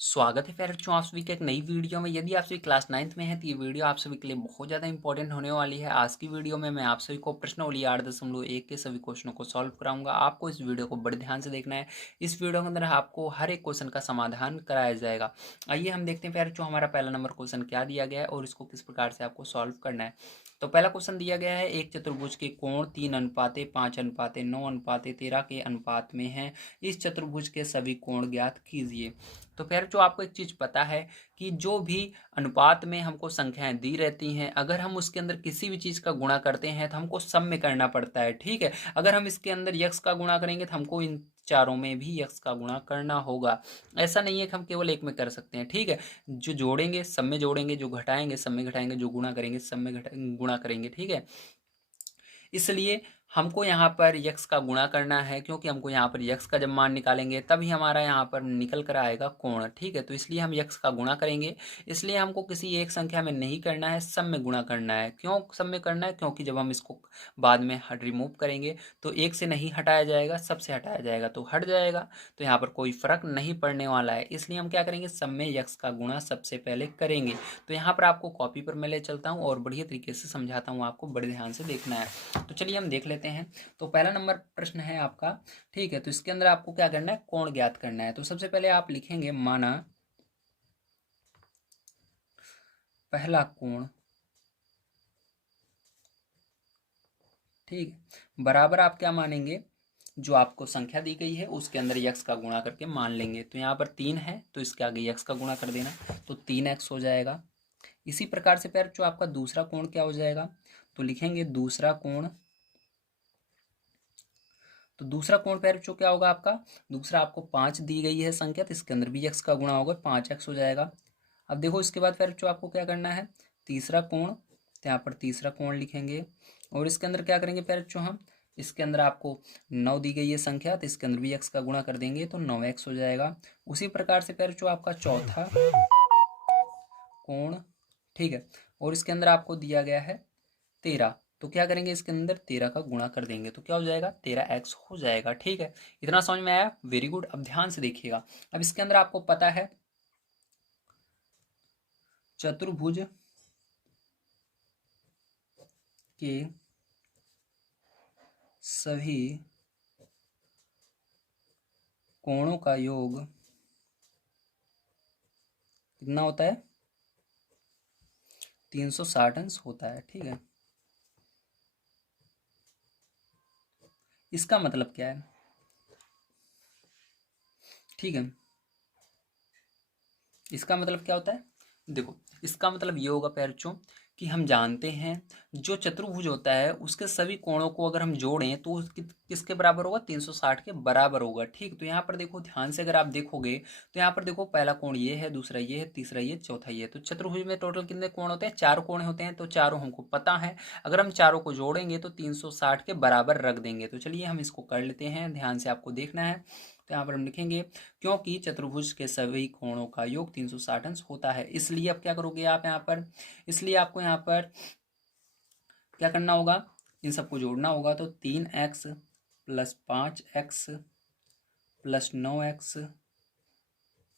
स्वागत है प्यारे बच्चों, आप सभी के एक नई वीडियो में। यदि आप सभी क्लास 9th में हैं तो ये वीडियो आप सभी के लिए बहुत ज़्यादा इंपॉर्टेंट होने वाली है। आज की वीडियो में मैं आप सभी को प्रश्नावली 8.1 के सभी क्वेश्चनों को सॉल्व कराऊंगा। आपको इस वीडियो को बड़े ध्यान से देखना है। इस वीडियो के अंदर आपको हर एक क्वेश्चन का समाधान कराया जाएगा। आइए हम देखते हैं प्यारे बच्चों, हमारा पहला नंबर क्वेश्चन क्या दिया गया है और इसको किस प्रकार से आपको सॉल्व करना है। तो पहला क्वेश्चन दिया गया है, एक चतुर्भुज के कोण 3:5:9:13 के अनुपात में है। इस चतुर्भुज के सभी कोण ज्ञात कीजिए। तो फिर जो आपको एक चीज पता है कि जो भी अनुपात में हमको संख्याएं दी रहती हैं, अगर हम उसके अंदर किसी भी चीज का गुणा करते हैं तो हमको सब में करना पड़ता है। ठीक है, अगर हम इसके अंदर यक्स का गुणा करेंगे तो हमको इन चारों में भी यक्स का गुणा करना होगा। ऐसा नहीं है कि हम केवल एक में कर सकते हैं। ठीक है, जो जोड़ेंगे सब में जोड़ेंगे, जो घटाएंगे सब में घटाएंगे, जो गुणा करेंगे सब में गुणा करेंगे। ठीक है, इसलिए हमको यहाँ पर यक्स का गुणा करना है, क्योंकि हमको यहाँ पर यक्स का जब मान निकालेंगे तभी हमारा यहाँ पर निकल कर आएगा कोण। ठीक है, तो इसलिए हम यक्स का गुणा करेंगे। इसलिए हमको किसी एक संख्या में नहीं करना है, सब में गुणा करना है। क्यों सब में करना है? क्योंकि जब हम इसको बाद में रिमूव करेंगे तो एक से नहीं हटाया जाएगा, सब से हटाया जाएगा तो हट जाएगा। तो यहाँ पर कोई फर्क नहीं पड़ने वाला है, इसलिए हम क्या करेंगे, सब में यक्स का गुणा सबसे पहले करेंगे। तो यहाँ पर आपको कॉपी पर मैं ले चलता हूँ और बढ़िया तरीके से समझाता हूँ, आपको बड़े ध्यान से देखना है। तो चलिए हम देख लेते हैं। तो पहला नंबर प्रश्न है आपका। ठीक है, तो इसके अंदर आपको क्या करना है, कोण ज्ञात करना है। तो सबसे पहले आप लिखेंगे, माना पहला कोण, ठीक है, बराबर आप क्या मानेंगे, जो आपको संख्या दी गई है उसके अंदर यक्स का गुणा करके मान लेंगे। तो यहाँ पर 3 है तो इसके आगे यक्स का गुणा कर देना, तो 3x हो जाएगा। इसी प्रकार से फिर जो आपका दूसरा कोण क्या हो जाएगा, तो लिखेंगे दूसरा कोण। तो दूसरा कोण पैर बच्चों क्या होगा आपका, दूसरा आपको 5 दी गई है संख्या, तो इसके अंदर भी x का गुणा होगा, 5x हो जाएगा। अब देखो इसके बाद पैर बच्चों आपको क्या करना है, तीसरा कोण, तो यहाँ पर तीसरा कोण लिखेंगे और इसके अंदर क्या करेंगे पैर बच्चों, हम इसके अंदर आपको 9 दी गई है संख्या, तो इसके अंदर भी x का गुणा कर देंगे तो 9x हो जाएगा। उसी प्रकार से पैर बच्चों आपका चौथा कोण, ठीक है, और इसके अंदर आपको दिया गया है 13, तो क्या करेंगे, इसके अंदर 13 का गुणा कर देंगे तो क्या हो जाएगा, 13x हो जाएगा। ठीक है, इतना समझ में आया, वेरी गुड। अब ध्यान से देखिएगा, अब इसके अंदर आपको पता है चतुर्भुज के सभी कोणों का योग कितना होता है, 360 अंश होता है। ठीक है, इसका मतलब क्या है, ठीक है, इसका मतलब क्या होता है, देखो इसका मतलब ये होगा पैरचों कि हम जानते हैं जो चतुर्भुज होता है उसके सभी कोणों को अगर हम जोड़ें तो किसके बराबर होगा, 360 के बराबर होगा। ठीक, तो यहाँ पर देखो ध्यान से, अगर आप देखोगे तो यहाँ पर देखो पहला कोण ये है, दूसरा ये है, तीसरा ये, चौथा ये। तो चतुर्भुज में टोटल कितने कोण होते हैं, 4 कोण होते हैं, तो चारों हमको पता है। अगर हम चारों को जोड़ेंगे तो 360 के बराबर रख देंगे। तो चलिए हम इसको कर लेते हैं, ध्यान से आपको देखना है। तो यहाँ पर हम लिखेंगे, क्योंकि चतुर्भुज के सभी कोणों का योग 360 अंश होता है, इसलिए अब क्या करोगे आप यहाँ पर, इसलिए आपको यहाँ पर क्या करना होगा, इन सबको जोड़ना होगा। तो 3x plus 5x plus 9x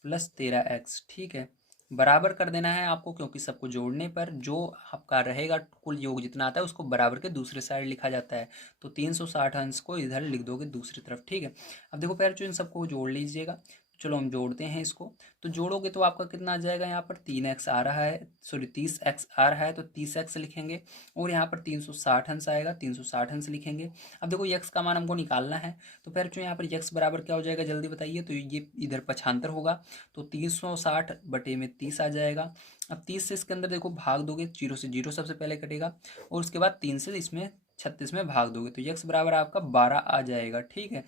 plus 13x, ठीक है, बराबर कर देना है आपको, क्योंकि सबको जोड़ने पर जो आपका रहेगा कुल योग जितना आता है उसको बराबर के दूसरे साइड लिखा जाता है। तो 360 अंश को इधर लिख दोगे दूसरी तरफ। ठीक है, अब देखो पैर जो इन सबको जोड़ लीजिएगा। चलो हम जोड़ते हैं इसको। तो जोड़ोगे तो आपका कितना आ जाएगा, यहाँ पर 3x आ रहा है, सॉरी 30x आ रहा है, तो 30x लिखेंगे और यहाँ पर 360 अंश आएगा, 360 अंश लिखेंगे। अब देखो यक्स का मान हमको निकालना है, तो फिर जो यहाँ पर यक्स बराबर क्या हो जाएगा, जल्दी बताइए। तो ये इधर पक्षांतर होगा, तो 360 बटे में 30 आ जाएगा। अब 30 से इसके अंदर देखो भाग दोगे, जीरो से जीरो सबसे पहले कटेगा और उसके बाद 3 से इसमें 36 में भाग दोगे तो यक्स बराबर आपका 12 आ जाएगा। ठीक है,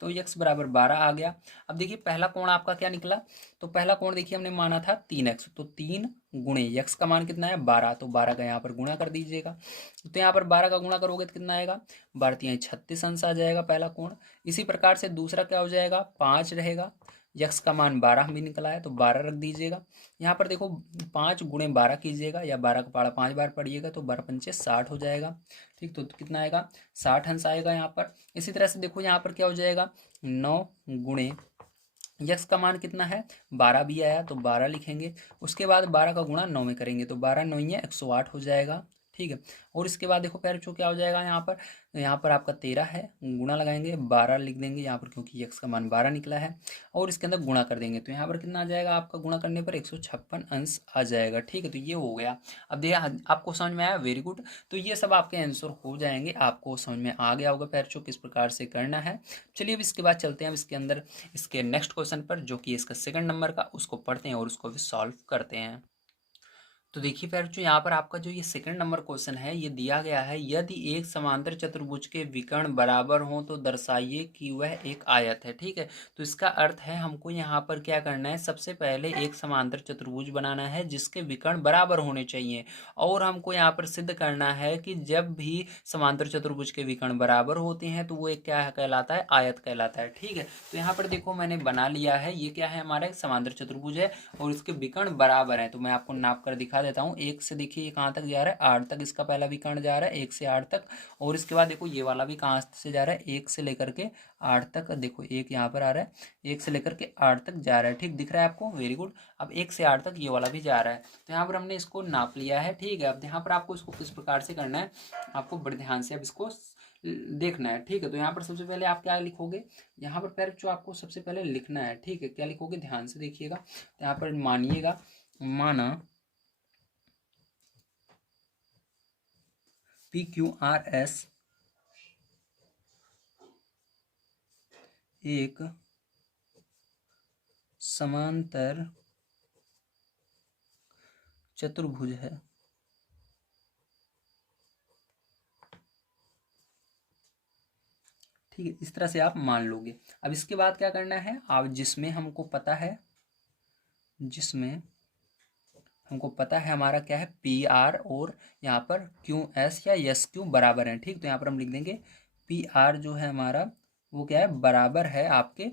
तो यक्स बराबर 12 आ गया। अब देखिए पहला कोण आपका क्या निकला, तो पहला कोण देखिए हमने माना था 3x, तो 3 गुणे यक्स का मान कितना है 12, तो 12 का यहाँ पर गुणा कर दीजिएगा। तो यहाँ पर 12 का गुणा करोगे तो कितना आएगा, 12 36 अंश आ जाएगा पहला कोण। इसी प्रकार से दूसरा क्या हो जाएगा, 5 रहेगा, यक्स का मान 12 भी निकला है तो 12 रख दीजिएगा। यहाँ पर देखो 5 गुणे 12 कीजिएगा या 12 का पहाड़ा 5 बार पढ़िएगा तो 12 पंचे 60 हो जाएगा। ठीक, तो कितना आएगा, 60 अंश आएगा यहाँ पर। इसी तरह से देखो यहाँ पर क्या हो जाएगा, 9 गुणे यक्स का मान कितना है 12 भी आया तो 12 लिखेंगे। उसके बाद 12 का गुणा 9 में करेंगे तो 12 9 108 हो जाएगा। ठीक है। और इसके बाद देखो पैरचो क्या हो जाएगा यहाँ पर आपका 13 है, गुणा लगाएंगे 12 लिख देंगे यहाँ पर क्योंकि यक्स का मान 12 निकला है। और इसके अंदर गुणा कर देंगे तो यहाँ पर कितना आ जाएगा आपका, गुणा करने पर 156 अंश आ जाएगा। ठीक है, तो ये हो गया। अब देखिए आपको समझ में आया, वेरी गुड। तो ये सब आपके आंसर हो जाएंगे, आपको समझ में आ गया होगा पैरचो किस प्रकार से करना है। चलिए अब इसके बाद चलते हैं अब इसके अंदर इसके नेक्स्ट क्वेश्चन पर, जो कि इसका सेकंड नंबर का, उसको पढ़ते हैं और उसको भी सॉल्व करते हैं। तो देखिए बच्चों, यहाँ पर आपका जो ये सेकंड नंबर क्वेश्चन है ये दिया गया है, यदि एक समांतर चतुर्भुज के विकर्ण बराबर हों तो दर्शाइए कि वह एक आयत है। ठीक है, तो इसका अर्थ है हमको यहाँ पर क्या करना है, सबसे पहले एक समांतर चतुर्भुज बनाना है जिसके विकर्ण बराबर होने चाहिए। और हमको यहाँ पर सिद्ध करना है कि जब भी समांतर चतुर्भुज के विकर्ण बराबर होते हैं तो वो एक क्या कहलाता है, आयत कहलाता है। ठीक है, तो यहाँ पर देखो मैंने बना लिया है, ये क्या है हमारा एक समांतर चतुर्भुज है और इसके विकर्ण बराबर है। तो मैं आपको नाप कर दिखा देता हूँ। 1 से देखिए ये कहाँ तक जा रहा है, 8 तक इसका पहला विकर्ण जा रहा है, 1 से 8 तक। और इसके बाद देखो ये वाला भी कहाँ से जा रहा है, 1 से लेकर के 8 तक। देखो एक यहाँ पर आ रहा है, 1 से लेकर के 8 तक जा रहा है। ठीक दिख रहा है आपको, वेरी गुड। अब 1 से 8 तक ये वाला भी जा रहा है, तो यहाँ पर हमने इसको नाप लिया है। ठीक है, अब यहाँ पर आपको इसको किस प्रकार से करना है, आपको बड़े ध्यान से अब इसको देखना है। ठीक है, तो यहाँ पर सबसे पहले आप क्या लिखोगे, यहाँ पर पैर जो आपको सबसे पहले लिखना है। ठीक है, क्या लिखोगे, ध्यान से देखिएगा। तो यहाँ पर मानिएगा, माना PQRS एक समांतर चतुर्भुज है। ठीक है, इस तरह से आप मान लोगे। अब इसके बाद क्या करना है, आप जिसमें हमको पता है, जिसमें हमको पता है हमारा क्या है PR और यहाँ पर QS या SQ बराबर है। ठीक, तो यहाँ पर हम लिख देंगे PR जो है हमारा वो क्या है, बराबर है आपके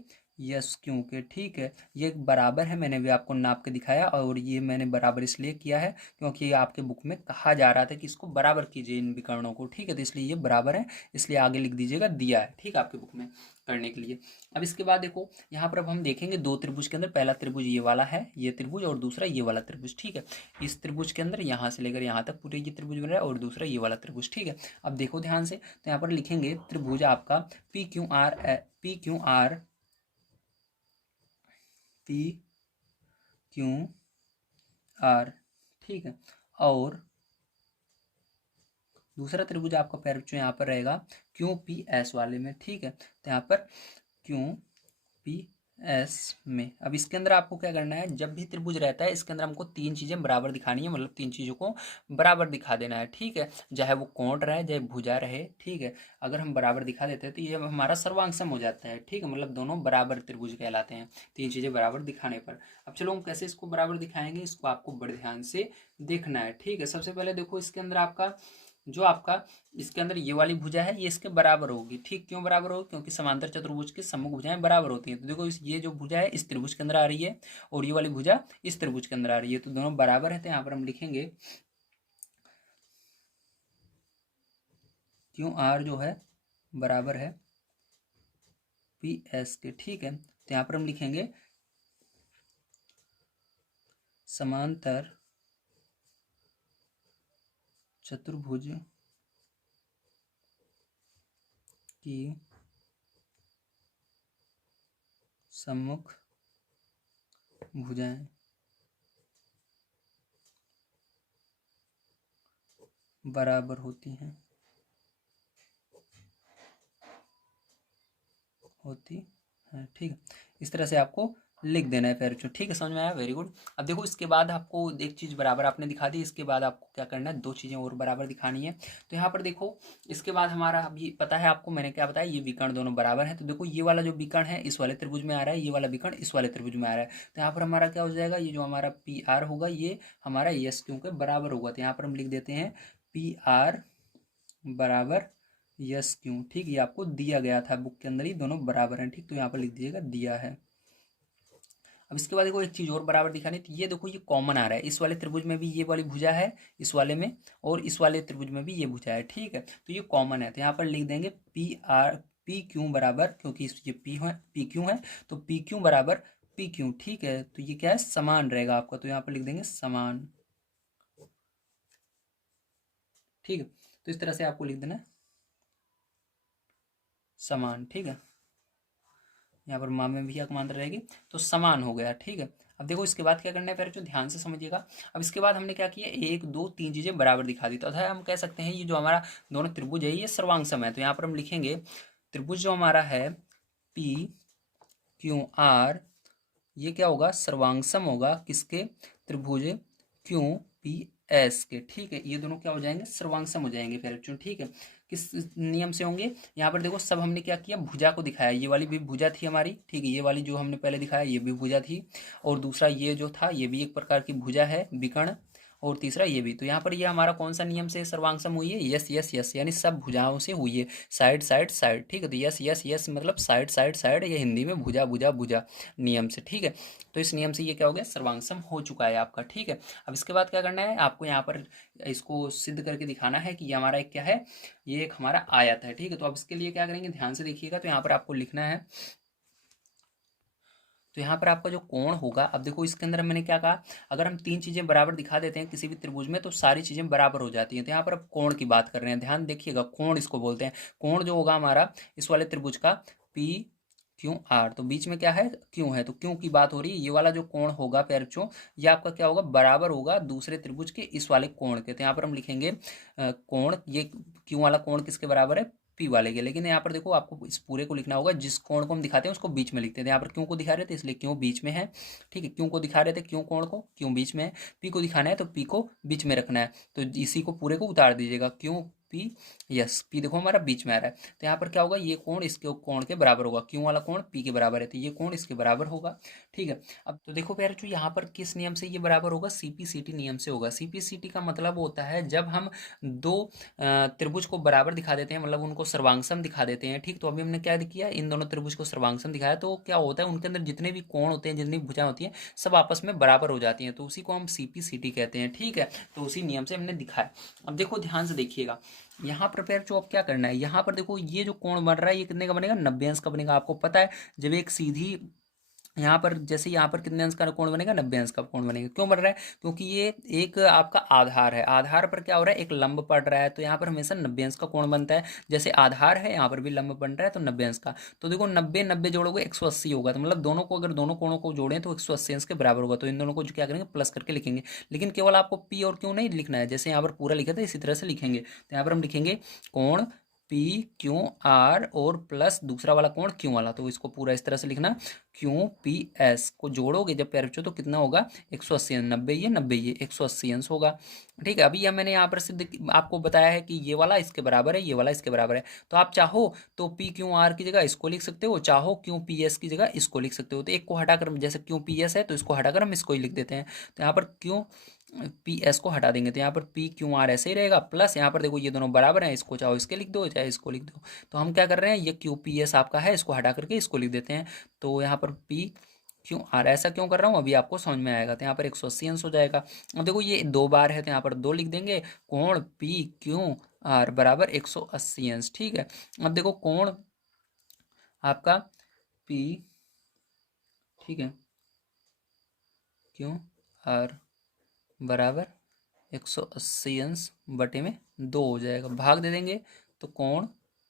SQ के। ठीक है, ये बराबर है, मैंने भी आपको नाप के दिखाया और ये मैंने बराबर इसलिए किया है क्योंकि ये आपके बुक में कहा जा रहा था कि इसको बराबर कीजिए इन विकर्णों को। ठीक है, तो इसलिए ये बराबर है, इसलिए आगे लिख दीजिएगा दिया है। ठीक है, आपके बुक में करने के लिए। अब इसके बाद देखो यहाँ पर अब हम देखेंगे दो त्रिभुज के अंदर, पहला त्रिभुज ये वाला है, ये त्रिभुज, और दूसरा ये वाला त्रिभुज। ठीक है, इस त्रिभुज के अंदर यहाँ से लेकर यहाँ तक पूरे ये त्रिभुज बन रहा है और दूसरा ये वाला त्रिभुज। ठीक है, अब देखो ध्यान से, तो यहाँ पर लिखेंगे त्रिभुज आपका PQR ठीक है, और दूसरा त्रिभुज आपका पैर जो यहाँ पर रहेगा QPS वाले में। ठीक है, तो यहाँ पर QPS में, अब इसके अंदर आपको क्या करना है, जब भी त्रिभुज रहता है इसके अंदर हमको तीन चीजें बराबर दिखानी है, मतलब तीन चीजों को बराबर दिखा देना है। ठीक है, चाहे वो कोण रहे चाहे भुजा रहे। ठीक है, अगर हम बराबर दिखा देते हैं तो ये हमारा सर्वांग हो जाता है। ठीक है, मतलब दोनों बराबर त्रिभुज कहलाते हैं तीन चीजें बराबर दिखाने पर। अब चलो हम कैसे इसको बराबर दिखाएंगे, इसको आपको बड़े ध्यान से देखना है। ठीक है, सबसे पहले देखो इसके अंदर आपका जो आपका इसके अंदर ये वाली भुजा है ये इसके बराबर होगी। ठीक, क्यों बराबर होगी, क्योंकि समांतर चतुर्भुज की सम्मुख भुजाएं बराबर होती हैं। तो देखो ये जो भुजा है इस त्रिभुज के अंदर आ रही है और ये वाली भुजा इस त्रिभुज के अंदर आ रही है, तो दोनों बराबर है। तो यहाँ पर हम लिखेंगे QR जो है बराबर है PS के। ठीक है, तो यहाँ पर हम लिखेंगे समांतर चतुर्भुज की सम्मुख भुजाएं बराबर होती हैं, ठीक है, इस तरह से आपको लिख देना है पैरचो। ठीक है, समझ में आया, वेरी गुड। अब देखो इसके बाद आपको एक चीज़ बराबर आपने दिखा दी, इसके बाद आपको क्या करना है, दो चीज़ें और बराबर दिखानी है। तो यहाँ पर देखो इसके बाद हमारा अभी पता है आपको, मैंने क्या बताया, ये विकर्ण दोनों बराबर हैं। तो देखो ये वाला जो विकर्ण है इस वाले त्रिभुज में आ रहा है, ये वाला विकर्ण इस वाले त्रिभुज में आ रहा है। तो यहाँ पर हमारा क्या हो जाएगा, ये जो हमारा PR होगा ये हमारा SQ के बराबर होगा। तो यहाँ पर हम लिख देते हैं PR बराबर SQ। ठीक, ये आपको दिया गया था बुक के अंदर ही, दोनों बराबर हैं। ठीक, तो यहाँ पर लिख दीजिएगा दिया है। अब इसके बाद देखो एक चीज़ और बराबर दिखानी, तो ये देखो ये कॉमन आ रहा है, इस वाले त्रिभुज में भी ये वाली भुजा है इस वाले में, और इस वाले त्रिभुज में भी ये भुजा है। ठीक है, तो ये कॉमन है, तो यहाँ पर लिख देंगे PQ बराबर, क्योंकि ये PQ है तो PQ बराबर पी क्यू, ठीक है। तो ये क्या है, समान रहेगा आपका, तो यहाँ पर लिख देंगे समान, ठीक है। तो इस तरह से आपको लिख देना है समान, ठीक है। यहाँ पर माँ में भी अकमांतर रहेगी, तो समान हो गया, ठीक है। अब देखो इसके बाद क्या करना है, जो ध्यान से समझिएगा। अब इसके बाद हमने क्या किया, एक दो तीन चीजें बराबर दिखा दी, तो अतः हम कह सकते हैं ये जो हमारा दोनों त्रिभुज है ये सर्वांग सम है। तो यहाँ पर हम लिखेंगे त्रिभुज जो हमारा है पी क्यू आर, ये क्या होगा, सर्वांगसम होगा किसके, त्रिभुज क्यू पी एस के, ठीक है। ये दोनों क्या हो जाएंगे, सर्वांगसम हो जाएंगे फिर बच्चों, ठीक है। किस नियम से होंगे, यहाँ पर देखो सब हमने क्या किया, भुजा को दिखाया, ये वाली भी भुजा थी हमारी, ठीक है। ये वाली जो हमने पहले दिखाया ये भी भुजा थी, और दूसरा ये जो था ये भी एक प्रकार की भुजा है विकर्ण, और तीसरा ये भी। तो यहाँ पर ये हमारा कौन सा नियम से सर्वांगसम हुई है, यस यस यस, यानी सब भुजाओं से हुई है, साइड साइड साइड, ठीक है। तो यस यस यस मतलब साइड साइड साइड, ये हिंदी में भुजा भुजा भुजा नियम से, ठीक है। तो इस नियम से ये क्या हो गया, सर्वांगसम हो चुका है आपका, ठीक है। अब इसके बाद क्या करना है आपको, यहाँ पर इसको सिद्ध करके दिखाना है कि ये हमारा एक क्या है, ये एक हमारा आयत है, ठीक है। तो अब इसके लिए क्या करेंगे, ध्यान से देखिएगा। तो यहाँ पर आपको लिखना है, तो यहाँ पर आपका जो कोण होगा, अब देखो इसके अंदर मैंने क्या कहा, अगर हम तीन चीजें बराबर दिखा देते हैं किसी भी त्रिभुज में तो सारी चीजें बराबर हो जाती हैं। तो यहाँ पर अब कोण की बात कर रहे हैं, ध्यान देखिएगा, कोण इसको बोलते हैं। कोण जो होगा हमारा इस वाले त्रिभुज का पी क्यू आर, तो बीच में क्या है, क्यों है, तो क्यों की बात हो रही है। ये वाला जो कोण होगा प्यारचों, ये आपका क्या होगा, बराबर होगा दूसरे त्रिभुज के इस वाले कोण के। तो यहाँ पर हम लिखेंगे कोण, ये क्यों वाला कोण किसके बराबर है, पी वाले के। लेकिन यहाँ पर देखो आपको इस पूरे को लिखना होगा, जिस कोण को हम दिखाते हैं उसको बीच में लिखते थे। यहाँ पर क्यों को दिखा रहे थे इसलिए क्यों बीच में है, ठीक है। क्यों को दिखा रहे थे, क्यों कोण को, क्यों बीच में है। पी को दिखाना है तो पी को बीच में रखना है, तो इसी को पूरे को उतार दीजिएगा, क्यों पी, यस पी देखो हमारा बीच में आ रहा है। तो यहाँ पर क्या होगा, ये कोण इसके कोण के बराबर होगा, क्यों वाला कोण पी के बराबर है, तो ये कोण इसके बराबर होगा, ठीक है। अब तो देखो प्यारे जो यहाँ पर किस नियम से ये बराबर होगा, सीपीसीटी नियम से होगा। सीपीसीटी का मतलब होता है जब हम दो त्रिभुज को बराबर दिखा देते हैं, मतलब उनको सर्वांगसम दिखा देते हैं, ठीक। तो अभी हमने क्या किया, इन दोनों त्रिभुज को सर्वांगसम दिखाया, तो क्या होता है उनके अंदर जितने भी कोण होते हैं, जितनी भुजाएं होती हैं, सब आपस में बराबर हो जाती हैं, तो उसी को हम सीपीसीटी कहते हैं, ठीक है। तो उसी नियम से हमने दिखाया। अब देखो ध्यान से देखिएगा, यहाँ पर प्यार जो अब क्या करना है, यहाँ पर देखो ये जो कोण बन रहा है ये कितने का बनेगा, 90 अंश का बनेगा। आपको पता है जब एक सीधी, यहाँ पर जैसे यहाँ पर कितने अंश का कोण बनेगा, 90 अंश का कोण बनेगा। क्यों बन रहा है, क्योंकि ये एक आपका आधार है, आधार पर क्या हो रहा है, एक लंब पड़ रहा है, तो यहाँ पर हमेशा 90 अंश का कोण बनता है। जैसे आधार है यहाँ पर भी लंब बन रहा है तो 90 अंश का। तो देखो 90 90 जोड़ोगे 180 होगा, तो मतलब दोनों को, अगर दोनों कोणों को जोड़ें तो 180 अंश के बराबर होगा। तो इन दोनों को जो क्या करेंगे, प्लस करके लिखेंगे। लेकिन केवल आपको पी और क्यों नहीं लिखना है, जैसे यहाँ पर पूरा लिखा था इसी तरह से लिखेंगे। तो यहाँ पर हम लिखेंगे कोण पी क्यू आर और प्लस दूसरा वाला कोण क्यू वाला, तो इसको पूरा इस तरह से लिखना, क्यू पी एस को जोड़ोगे जब प्यारे बच्चों तो कितना होगा, 180 अंश, 90 ये 90 ये 180 अंश होगा, ठीक है। अभी यह मैंने यहाँ पर सिद्ध आपको बताया है कि ये वाला इसके बराबर है, ये वाला इसके बराबर है। तो आप चाहो तो पी क्यू आर की जगह इसको लिख सकते हो, चाहो क्यू पी एस की जगह इसको लिख सकते हो। तो एक को हटाकर, जैसे क्यू पी एस है तो इसको हटाकर हम इसको ही लिख देते हैं। तो यहाँ पर क्यू पी एस को हटा देंगे, तो यहाँ पर पी क्यू आर ऐसे ही रहेगा, प्लस यहाँ पर देखो ये दोनों बराबर हैं, इसको चाहो इसके लिख दो चाहे इसको लिख दो। तो हम क्या कर रहे हैं, ये क्यू पी एस आपका है, इसको हटा करके इसको लिख देते हैं। तो यहाँ पर पी क्यों आर, ऐसा क्यों कर रहा हूँ अभी आपको समझ में आएगा। तो यहाँ पर 180 अंश हो जाएगा। अब देखो ये दो बार है तो यहाँ पर दो लिख देंगे, कोण पी क्यू आर बराबर 180 अंश, ठीक है। अब देखो कोण आपका पी, ठीक है, क्यू आर बराबर 180 अंश बटे में 2 हो जाएगा, भाग दे देंगे तो कोण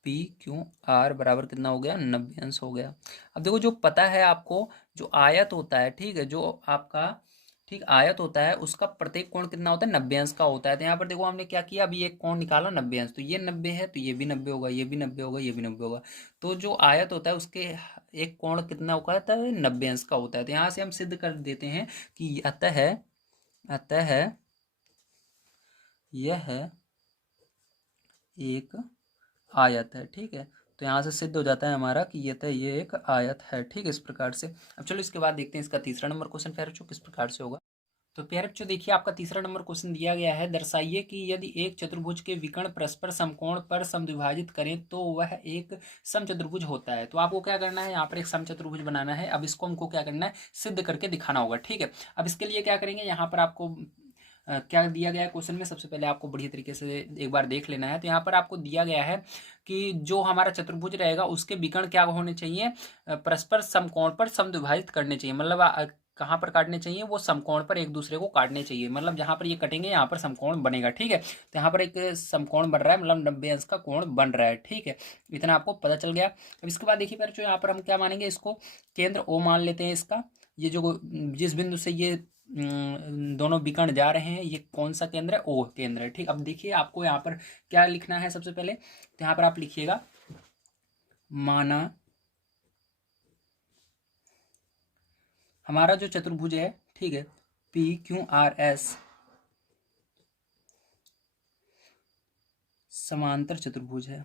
पी क्यू आर बराबर कितना हो गया, 90 अंश हो गया। अब देखो जो पता है आपको, जो आयत होता है, ठीक है, जो आपका ठीक आयत होता है उसका प्रत्येक कोण कितना होता है, 90 अंश का होता है। तो यहाँ पर देखो हमने क्या किया, अभी एक कोण निकाला 90 अंश, तो ये 90 है तो ये भी 90 होगा, ये भी 90 होगा, ये भी 90 होगा। तो जो आयत होता है उसके एक कोण कितना होता है, 90 अंश का होता है। तो यहाँ से हम सिद्ध कर देते हैं कि अतः यह एक आयत है, ठीक है। तो यहाँ से सिद्ध हो जाता है हमारा कि ये एक आयत है, ठीक है, इस प्रकार से। अब चलो इसके बाद देखते हैं इसका तीसरा नंबर क्वेश्चन प्यारे बच्चों किस प्रकार से होगा। तो प्यारे बच्चों देखिए आपका तीसरा नंबर क्वेश्चन दिया गया है, दर्शाइए कि यदि एक चतुर्भुज के विकर्ण परस्पर समकोण पर समद्विभाजित करें तो वह एक समचतुर्भुज होता है। तो आपको क्या करना है, यहाँ पर एक समचतुर्भुज बनाना है। अब इसको हमको क्या करना है, सिद्ध करके दिखाना होगा, ठीक है। अब इसके लिए क्या करेंगे, यहाँ पर आपको क्या दिया गया है क्वेश्चन में, सबसे पहले आपको बढ़िया तरीके से एक बार देख लेना है। तो यहाँ पर आपको दिया गया है कि जो हमारा चतुर्भुज रहेगा उसके विकर्ण क्या होने चाहिए, परस्पर समकोण पर समद्विभाजित करने चाहिए। मतलब कहाँ पर काटने चाहिए, वो समकोण पर एक दूसरे को काटने चाहिए। मतलब जहाँ पर ये कटेंगे यहाँ पर समकोण बनेगा, ठीक है। तो यहाँ पर एक समकोण बन रहा है, मतलब 90 अंश का कोण बन रहा है, ठीक है। इतना आपको पता चल गया। अब इसके बाद देखिए बच्चों, यहाँ पर हम क्या मानेंगे, इसको केंद्र ओ मान लेते हैं इसका। ये जो जिस बिंदु से ये दोनों विकर्ण जा रहे हैं, ये कौन सा केंद्र है, ओ केंद्र है, ठीक। अब देखिए आपको यहाँ पर क्या लिखना है सबसे पहले, तो यहाँ पर आप लिखिएगा माना हमारा जो चतुर्भुज है, ठीक है, पी क्यू आर एस समांतर चतुर्भुज है।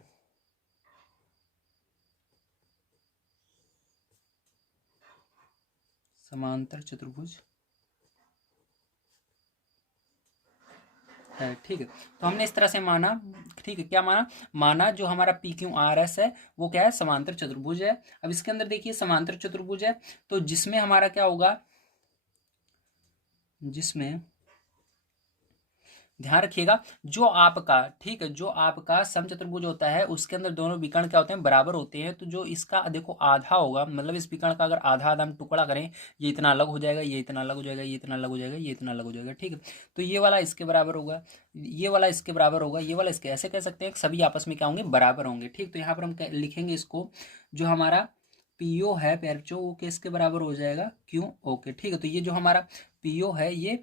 समांतर चतुर्भुज है, ठीक है। तो हमने इस तरह से माना, ठीक है। क्या माना, माना जो हमारा पी क्यू आर एस है वो क्या है, समांतर चतुर्भुज है। अब इसके अंदर देखिए समांतर चतुर्भुज है, तो जिसमें हमारा क्या होगा, जिसमें ध्यान रखिएगा जो आपका, ठीक है, जो आपका समचतुर्भुज होता है उसके अंदर दोनों विकर्ण क्या होते हैं, बराबर होते हैं। तो जो इसका देखो आधा होगा, मतलब इस विकर्ण का अगर आधा आधा हम टुकड़ा करें, ये इतना अलग हो जाएगा, ये इतना अलग हो जाएगा, ये इतना अलग हो जाएगा, ये इतना अलग हो जाएगा, ठीक है। तो ये वाला इसके बराबर होगा, ये वाला इसके बराबर होगा, ये वाला इसके, ऐसे कह सकते हैं सभी आपस में क्या होंगे, बराबर होंगे, ठीक। तो यहाँ पर हम लिखेंगे इसको, जो हमारा पीओ है पैरचो, वो किसके बराबर हो जाएगा, क्यू ओ के, ठीक है। तो ये जो हमारा पीओ है ये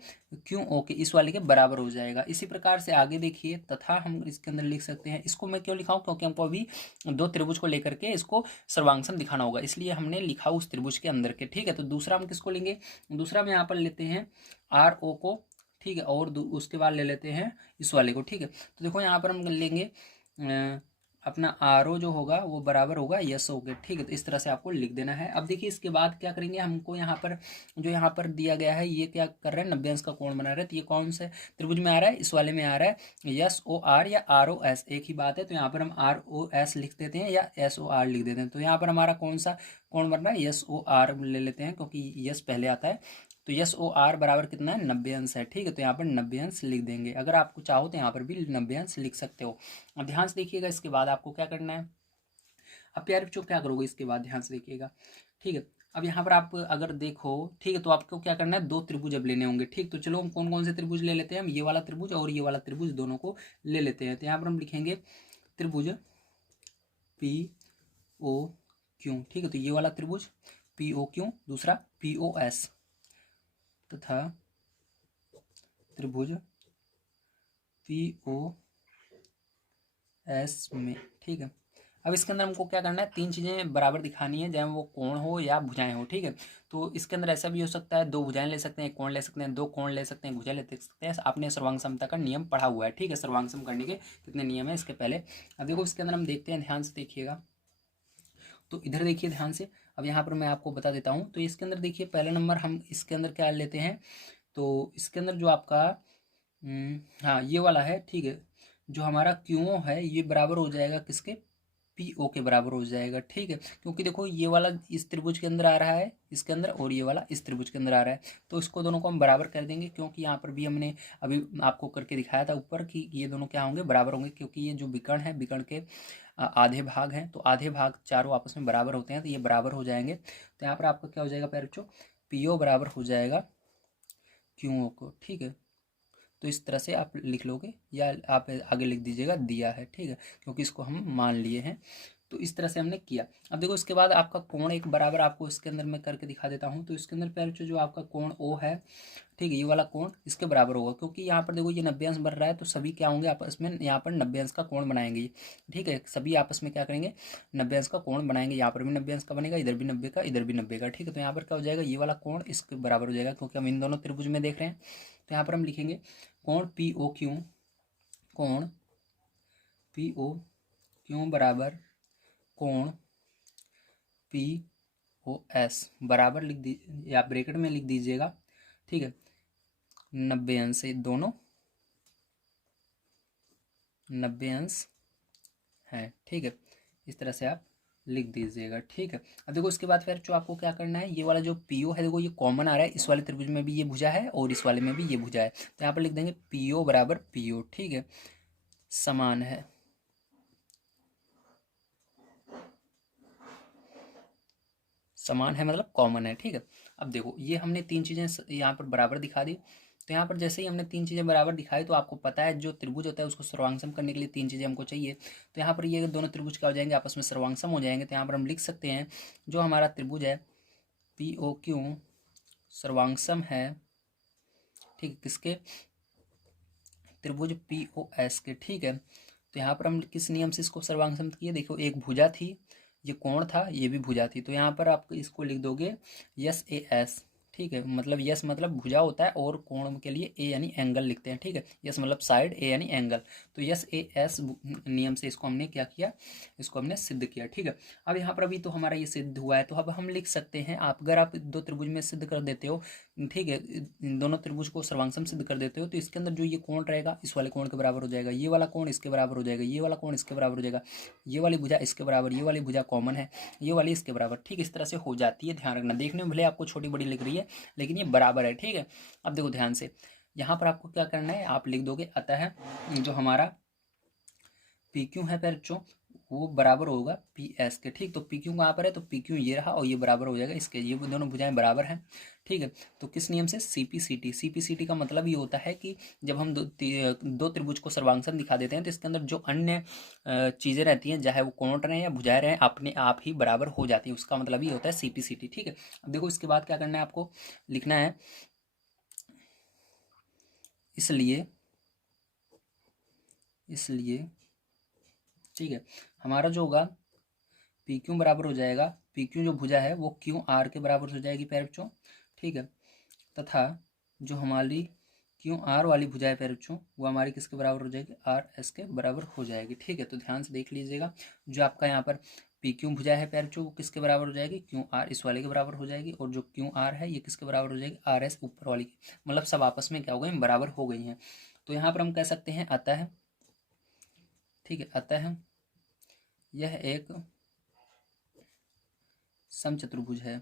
क्यू ओ के इस वाले के बराबर हो जाएगा। इसी प्रकार से आगे देखिए, तथा हम इसके अंदर लिख सकते हैं, इसको मैं क्यों लिखाऊं, क्योंकि हमको अभी दो त्रिभुज को लेकर के इसको सर्वांगसम दिखाना होगा, इसलिए हमने लिखा उस त्रिभुज के अंदर के, ठीक है। तो दूसरा हम किसको लेंगे, दूसरा हम यहाँ पर लेते हैं आर ओ को, ठीक है, और उसके बाद ले लेते हैं इस वाले को, ठीक है। तो देखो यहाँ पर हम लेंगे अपना आर ओ जो होगा वो बराबर होगा यस ओ के, ठीक है। तो इस तरह से आपको लिख देना है। अब देखिए इसके बाद क्या करेंगे, हमको यहाँ पर जो यहाँ पर दिया गया है ये क्या कर रहा है, 90 अंश का कोण बना रहा है। तो ये कौन से त्रिभुज में आ रहा है, इस वाले में आ रहा है यस ओ आर या आर ओ एस, एक ही बात है। तो यहाँ पर हम आर ओ एस लिख देते हैं या एस ओ आर लिख देते हैं। तो यहाँ पर हमारा कौन सा कोण बन रहा है, यस ओ आर ले लेते हैं, क्योंकि यस पहले आता है। तो यस ओ आर बराबर कितना है, 90 अंश है, ठीक है। तो यहाँ पर 90 अंश लिख देंगे, अगर आपको चाहो तो यहाँ पर भी 90 अंश लिख सकते हो। अब ध्यान से देखिएगा इसके बाद आपको क्या करना है। अब प्यारे बच्चों क्या करोगे इसके बाद, ध्यान से देखिएगा, ठीक है। अब यहाँ पर आप अगर देखो, ठीक है, तो आपको क्या करना है, दो त्रिभुज अब लेने होंगे, ठीक। तो चलो हम कौन कौन से त्रिभुज ले लेते हैं, हम ये वाला त्रिभुज और ये वाला त्रिभुज दोनों को ले लेते हैं। तो यहाँ पर हम लिखेंगे त्रिभुज पी ओ क्यू, ठीक है। तो ये वाला त्रिभुज पी ओ क्यू, दूसरा पी ओ एस, तथा त्रिभुज पी ओ एस में, ठीक है। अब इसके अंदर हमको क्या करना है, तीन चीज़ें बराबर दिखानी है, चाहे वो कोण हो या भुजाएं हो, ठीक है। तो इसके अंदर ऐसा भी हो सकता है, दो भुजाएं ले सकते हैं, एक कोण ले सकते हैं, दो कोण ले सकते हैं, भुजाएं ले सकते हैं। आपने सर्वांग समता का नियम पढ़ा हुआ है, ठीक है। सर्वांग सम करने के कितने नियम है इसके पहले। अब देखो इसके अंदर हम देखते हैं, ध्यान से देखिएगा। तो इधर देखिए ध्यान से, अब यहाँ पर मैं आपको बता देता हूँ। तो इसके अंदर देखिए पहला नंबर हम इसके अंदर क्या लेते हैं, तो इसके अंदर जो आपका हाँ ये वाला है, ठीक है। जो हमारा क्यू है ये बराबर हो जाएगा किसके, पी ओ के बराबर हो जाएगा, ठीक है। क्योंकि देखो ये वाला इस त्रिभुज के अंदर आ रहा है इसके अंदर, और ये वाला इस त्रिभुज के अंदर आ रहा है। तो इसको दोनों को हम बराबर कर देंगे, क्योंकि यहाँ पर भी हमने अभी आपको करके दिखाया था ऊपर कि ये दोनों क्या होंगे, बराबर होंगे। क्योंकि ये जो विकर्ण है, विकर्ण के आधे भाग हैं, तो आधे भाग चारों आपस में बराबर होते हैं, तो ये बराबर हो जाएंगे। तो यहाँ पर आपका क्या हो जाएगा प्यारे बच्चों, पी ओ बराबर हो जाएगा क्यू ओ को, ठीक है। तो इस तरह से आप लिख लोगे, या आप आगे लिख दीजिएगा दिया है, ठीक है, क्योंकि इसको हम मान लिए हैं। तो इस तरह से हमने किया। अब देखो इसके बाद आपका कोण एक बराबर आपको इसके अंदर मैं करके दिखा देता हूँ। तो इसके अंदर पहले जो आपका कोण ओ है, ठीक है, ये वाला कोण इसके बराबर होगा, क्योंकि यहाँ पर देखो ये 90 अंश बन रहा है, तो सभी क्या होंगे आपस में, यहाँ पर 90 अंश का कोण बनाएंगे, ठीक है। सभी आपस में क्या करेंगे, 90 अंश का कोण बनाएंगे। यहाँ पर भी 90 अंश का बनेगा, इधर भी 90 का, इधर भी 90 का, ठीक है। तो यहाँ पर क्या हो जाएगा, ये वाला कोण इसके बराबर हो जाएगा, क्योंकि हम इन दोनों त्रिभुज में देख रहे हैं। तो यहाँ पर हम लिखेंगे कोण पी ओ क्यू, कोण पी ओ क्यू बराबर कोण पी ओ एस बराबर लिख दी, या ब्रैकेट में लिख दीजिएगा, ठीक है, 90 अंश से दोनों 90 अंश है, ठीक है। इस तरह से आप लिख दीजिएगा। ठीक है, अब देखो इसके बाद फिर जो आपको क्या करना है, ये वाला जो पीओ है देखो ये कॉमन आ रहा है, इस वाले त्रिभुज में भी ये भुजा है और इस वाले में भी ये भुजा है, तो यहाँ पर लिख देंगे पीओ बराबर पीओ। ठीक है, समान है, समान है मतलब कॉमन है। ठीक है, अब देखो ये हमने तीन चीज़ें यहाँ पर बराबर दिखा दी, तो यहाँ पर जैसे ही हमने तीन चीज़ें बराबर दिखाई तो आपको पता है जो त्रिभुज होता है उसको सर्वांगसम करने के लिए तीन चीज़ें हमको चाहिए। तो यहाँ पर ये दोनों त्रिभुज क्या हो जाएंगे, आपस में सर्वांगसम हो जाएंगे। तो यहाँ पर हम लिख सकते हैं जो हमारा त्रिभुज है पी ओ क्यू सर्वांगसम है, ठीक है, किसके, त्रिभुज पी ओ एस के। ठीक है, तो यहाँ पर हम किस नियम से इसको सर्वांगसम किए, देखो एक भुजा थी, ये कोण था, ये भी भुजा थी, तो यहाँ पर आप इसको लिख दोगे यस ए एस। ठीक है, मतलब यस मतलब भुजा होता है और कोण के लिए ए यानी एंगल लिखते हैं। ठीक है, यस मतलब साइड, ए यानी एंगल, तो यस ए एस नियम से इसको हमने क्या किया, इसको हमने सिद्ध किया। ठीक है, अब यहाँ पर अभी तो हमारा ये सिद्ध हुआ है, तो अब हम लिख सकते हैं, आप अगर आप दो त्रिभुज में सिद्ध कर देते हो, ठीक है, इन दोनों त्रिभुज को सर्वांगसम सिद्ध कर देते हो, तो इसके अंदर जो ये कोण रहेगा इस वाले कोण के बराबर हो जाएगा, ये वाला कोण इसके बराबर हो जाएगा, ये वाला कोण इसके बराबर हो जाएगा, ये वाली भुजा इसके बराबर, ये वाली भुजा कॉमन है, ये वाली इसके बराबर। ठीक, इस तरह से हो जाती है, ध्यान रखना, देखने में भले आपको छोटी बड़ी लिख रही है लेकिन ये बराबर है। ठीक है, अब देखो ध्यान से, यहाँ पर आपको क्या करना है, आप लिख दोगे अतः जो हमारा पी क्यू है बच्चों वो बराबर होगा पी एस के। ठीक, तो पी क्यू कहाँ पर है, तो पी क्यू ये रहा और ये बराबर हो जाएगा इसके, ये दोनों भुजाएं बराबर हैं। ठीक है, तो किस नियम से, सीपीसीटी। सीपीसीटी का मतलब ये होता है कि जब हम दो त्रिभुज को सर्वांगसम दिखा देते हैं तो इसके अंदर जो अन्य चीज़ें रहती हैं, चाहे वो कोण रहें या भुजाएं रहें, अपने आप ही बराबर हो जाती है, उसका मतलब ये होता है सीपीसीटी। ठीक है, अब देखो इसके बाद क्या करना है, आपको लिखना है इसलिए, इसलिए ठीक है, हमारा जो होगा पी क्यू बराबर हो जाएगा, पी क्यू जो भुजा है वो क्यू आर के बराबर हो जाएगी प्यारे बच्चों। ठीक है, तथा जो हमारी क्यू आर वाली भुजा है प्यारे बच्चों वो हमारी किसके बराबर हो जाएगी, आर एस के बराबर हो जाएगी। ठीक है, तो ध्यान से देख लीजिएगा, जो आपका यहाँ पर पी क्यू भुजा है प्यारे बच्चों वो किसके बराबर हो जाएगी, क्यू आर इस वाले के बराबर हो जाएगी, और जो क्यू आर है ये किसके बराबर हो जाएगी, आर एस ऊपर वाली की, मतलब सब आपस में क्या हो गए, बराबर हो गई हैं। तो यहाँ पर हम कह सकते हैं अतः, ठीक है, अतः यह एक समचतुर्भुज है।